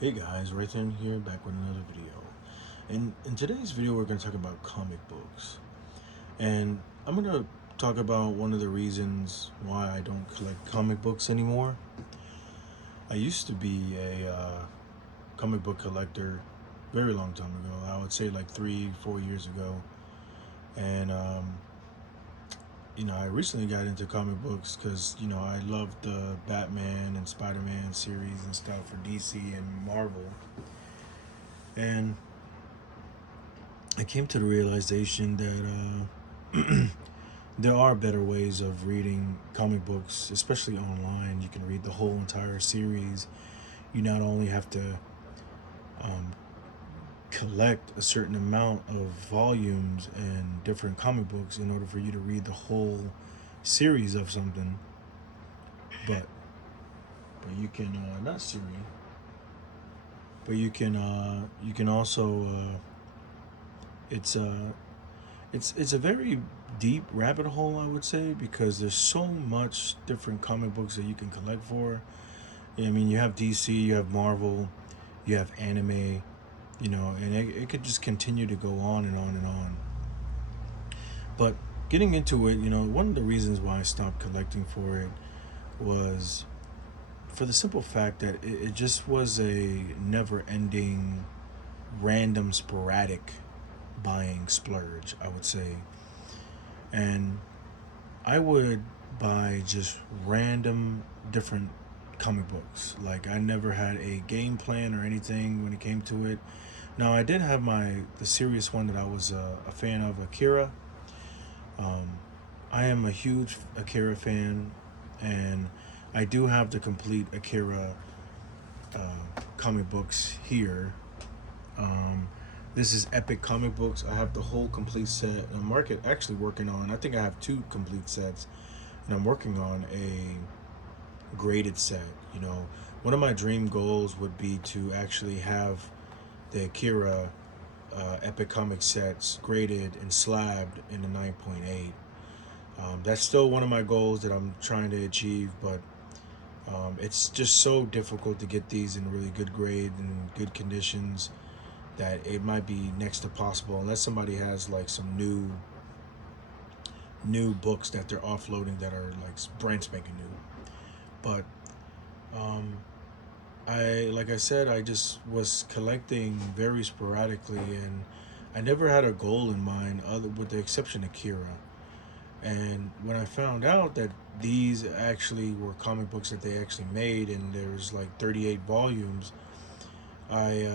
Hey guys, Raythan here, back with another video. And in today's video, we're going to talk about comic books. And I'm going to talk about one of the reasons why I don't collect comic books anymore. I used to be a comic book collector very long time ago. I would say like 3, 4 years ago. And, I recently got into comic books because, I loved the Batman and Spider-Man series and stuff for DC and Marvel. And I came to the realization that there are better ways of reading comic books, especially online. You can read the whole entire series. You not only have to um, collect a certain amount of volumes and different comic books in order for you to read the whole series of something, but you can not series, but you can also it's it's a very deep rabbit hole, I would say, because there's so much different comic books that you can collect for. I mean, you have DC, you have Marvel, you have anime, and it could just continue to go on and on and on. But getting into it, one of the reasons why I stopped collecting for it was for the simple fact that it just was a never ending, random, sporadic buying splurge, I would say. And I would buy just random different comic books. Like I never had a game plan or anything when it came to it. Now I did have the serious one that I was a fan of, Akira. Um, I am a huge Akira fan, and I do have the complete Akira comic books here. Um, this is Epic Comic Books. I have the whole complete set. And I'm actually working on. I think I have two complete sets, and I'm working on a graded set. One of my dream goals would be to actually have the Akira Epic Comic sets graded and slabbed in the 9.8. That's still one of my goals that I'm trying to achieve, but it's just so difficult to get these in really good grade and good conditions that it might be next to possible unless somebody has like some new books that they're offloading that are like brand spanking new. But um, like I said, I just was collecting very sporadically, and I never had a goal in mind, other with the exception of Kira. And when I found out that these actually were comic books that they actually made, and there's like 38 volumes, I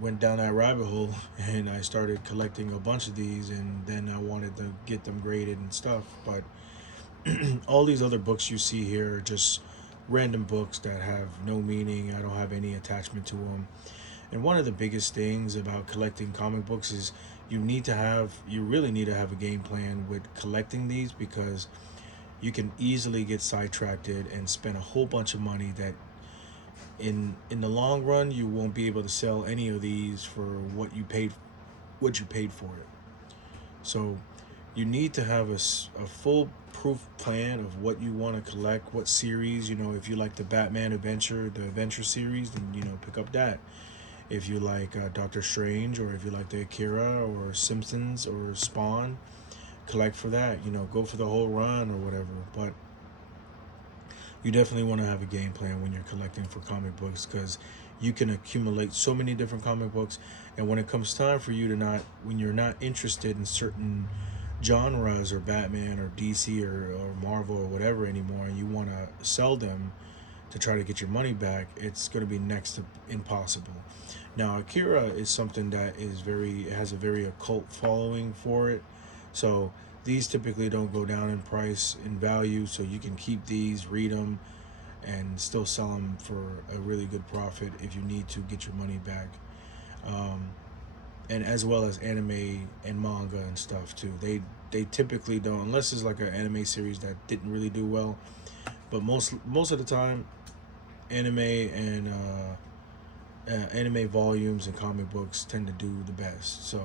went down that rabbit hole and I started collecting a bunch of these, and then I wanted to get them graded and stuff. But all these other books you see here are just random books that have no meaning. I don't have any attachment to them. And one of the biggest things about collecting comic books is you really need to have a game plan with collecting these, because you can easily get sidetracked and spend a whole bunch of money that in the long run you won't be able to sell any of these for what you paid for it. So you need to have a full proof plan of what you want to collect, what series. If you like the Batman the Adventure series, then pick up that. If you like Doctor Strange, or if you like the Akira or Simpsons or Spawn, collect for that. Go for the whole run or whatever. But you definitely want to have a game plan when you're collecting for comic books, because you can accumulate so many different comic books, and when it comes time for you to not when you're not interested in certain genres or Batman or DC or Marvel or whatever anymore, and you want to sell them to try to get your money back, it's going to be next to impossible. Now Akira is something that it has a very occult following for it, so these typically don't go down in price, in value, so you can keep these, read them, and still sell them for a really good profit if you need to get your money back. um, and as well as anime and manga and stuff too. They typically don't, unless it's like an anime series that didn't really do well. But most of the time, anime and anime volumes and comic books tend to do the best. So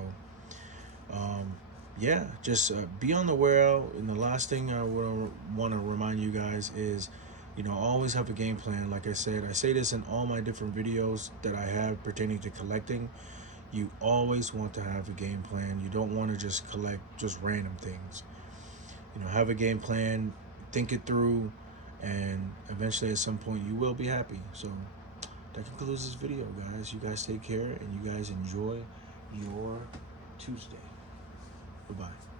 yeah, just be on the lookout. And the last thing I want to remind you guys is You know, always have a game plan. Like I said, I say this in all my different videos that I have pertaining to collecting. You always want to have a game plan. You don't want to just collect just random things. You know, have a game plan, think it through, and eventually at some point you will be happy. So that concludes this video, guys. You guys take care, and you guys enjoy your Tuesday. Bye-bye.